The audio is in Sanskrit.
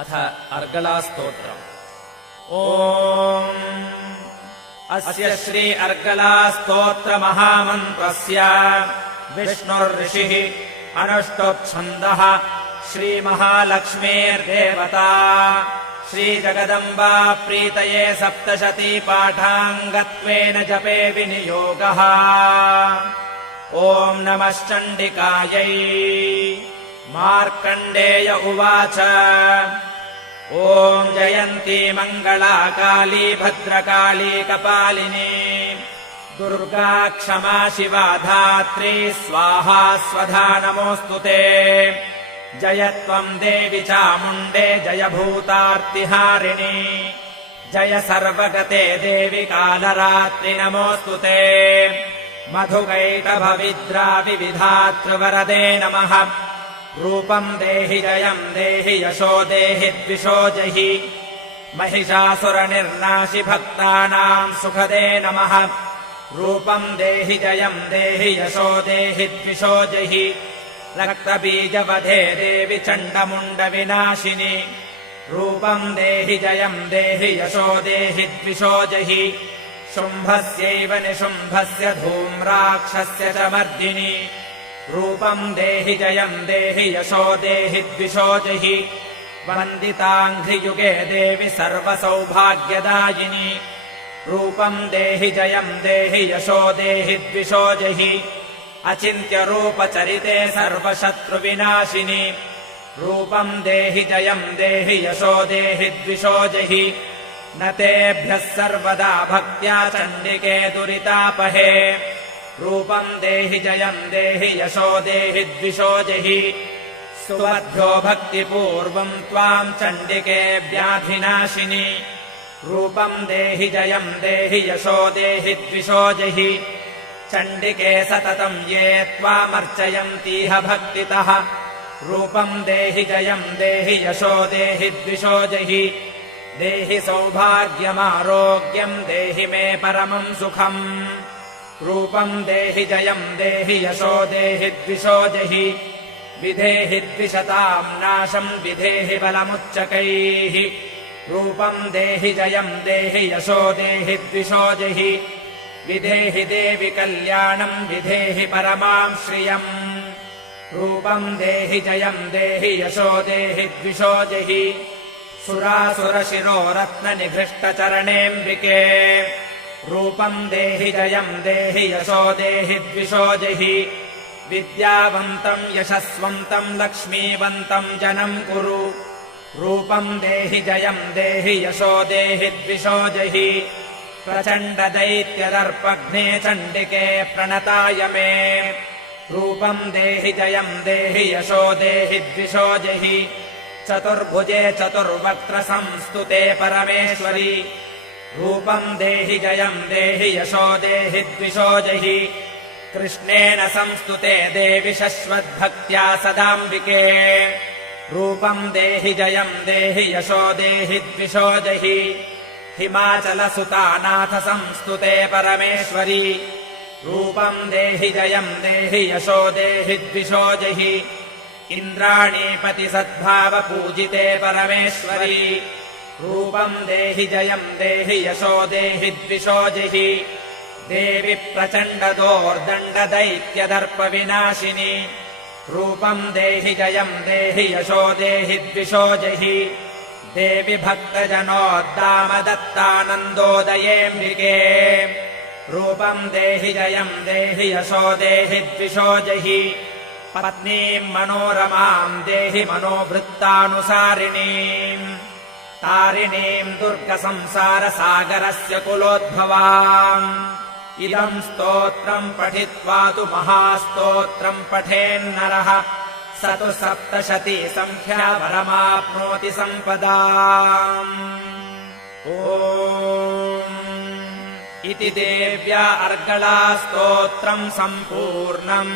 अथ अर्गलास्तोत्रम्। ओम् अस्य श्री अर्गलास्तोत्रमहामन्त्रस्य विष्णुर्ऋषिः अनुष्टुप्छन्दः श्रीमहालक्ष्मीर्देवता श्रीजगदम्बा प्रीतये सप्तशतीपाठाङ्गत्वेन जपे विनियोगः। ॐ नमश्चण्डिकायै। मार्कण्डेय उवाच। ॐ जयन्ती मङ्गला काली भद्रकाली कपालिनी दुर्गा क्षमा शिवा धात्री स्वाहा स्वधा नमोऽस्तु ते। जय त्वम् देवि चामुण्डे जय भूतार्तिहारिणी जय सर्वगते देवि कालरात्रि नमोऽस्तु ते। मधुकैटभविद्राविविधातृवरदे नमः। रूपम् देहि जयम् देहि यशो देहि द्विषो जहि महिषासुरनिर्नाशि भक्तानाम् सुखदे नमः। रूपम् देहि जयम् देहि यशो देहि द्विषो जहि रक्तबीजवधे देवि चण्डमुण्डविनाशिनि। रूपम् देहि जयम् देहि यशो देहि द्विषो जहि शुम्भस्यैव निशुम्भस्य धूम्राक्षस्य च मर्दिनि। रूपम् देहि जयम् देहि यशो देहि द्विषो जहि वन्दिताङ्घ्रियुगे देवि सर्वसौभाग्यदायिनि। रूपम् देहि जयम् देहि यशो देहि द्विषो जहि अचिन्त्यरूपचरिते सर्वशत्रुविनाशिनि। रूपम् देहि जयम् देहि यशो देहि द्विषो जहि न तेभ्यः सर्वदा भक्त्या चण्डिके दुरितापहे। रूपम् देहि जयम् देहि यशो देहि द्विषो जहि सुवध्यो भक्तिपूर्वम् त्वाम् चण्डिके व्याधिनाशिनि। रूपम् देहि जयम् देहि यशो देहि द्विषो जहि चण्डिके सततम् ये त्वामर्चयन्तीह भक्तितः। रूपम् देहि जयम् देहि यशो देहि द्विषो जहि देहि सौभाग्यमारोग्यम् देहि मे परमम् सुखम्। रूपम् देहि जयम् देहि यशो देहि द्विषो जहि विधेहि द्विषताम् नाशम् विधेहि बलमुच्चकैः। रूपम् देहि जयम् देहि यशो देहि द्विषो जहि विधेहि देवि कल्याणम् विधेहि परमाम् श्रियम्। रूपम् देहि जयम् देहि यशो देहि द्विषो जहि सुरासुरशिरोरत्ननिघृष्टचरणेऽम्बिके। रूपम् देहि जयम् देहि यशो देहि द्विषो जहि विद्यावन्तम् यशस्वन्तम् लक्ष्मीवन्तम् जनम् कुरु। रूपम् देहि जयम् देहि यशो देहि द्विषो जहि प्रचण्डदैत्यदर्पघ्ने चण्डिके प्रणताय मे। रूपम् देहि जयम् देहि यशो देहि द्विषो जहि चतुर्भुजे चतुर्वक्त्रसंस्तुते परमेश्वरि। रूपम् देहि जयम् देहि यशो देहि द्विषो जहि कृष्णेन संस्तुते देवि शश्वद्भक्त्या सदाम्बिके। रूपम् देहि जयम् देहि यशो देहि द्विषो जहि हिमाचलसुतानाथ संस्तुते परमेश्वरि। रूपम् देहि जयम् देहि यशो देहि द्विषो जहि इन्द्राणीपति सद्भावपूजिते परमेश्वरि। रूपम् देहि जयम् देहि यशो देहि द्विषो जहि देवि प्रचण्डदोर्दण्डदैत्यदर्पविनाशिनि। रूपम् देहि जयम् देहि यशो देहि द्विषो जहि देवि भक्तजनोद्दामदत्तानन्दोदयेऽम्बिके। रूपम् देहि जयम् देहि यशो देहि द्विषो जहि पत्नीम् मनोरमाम् देहि मनोवृत्तानुसारिणीम् तारिणीम् दुर्गसंसारसागरस्य कुलोद्भवाम्। इदम् स्तोत्रम् पठित्वा तु महास्तोत्रम् पठेन्नरः स तु सप्तशती संख्या वरमाप्नोति सम्पदाम्। ॐ इति देव्या अर्गलास्तोत्रम् सम्पूर्णम्।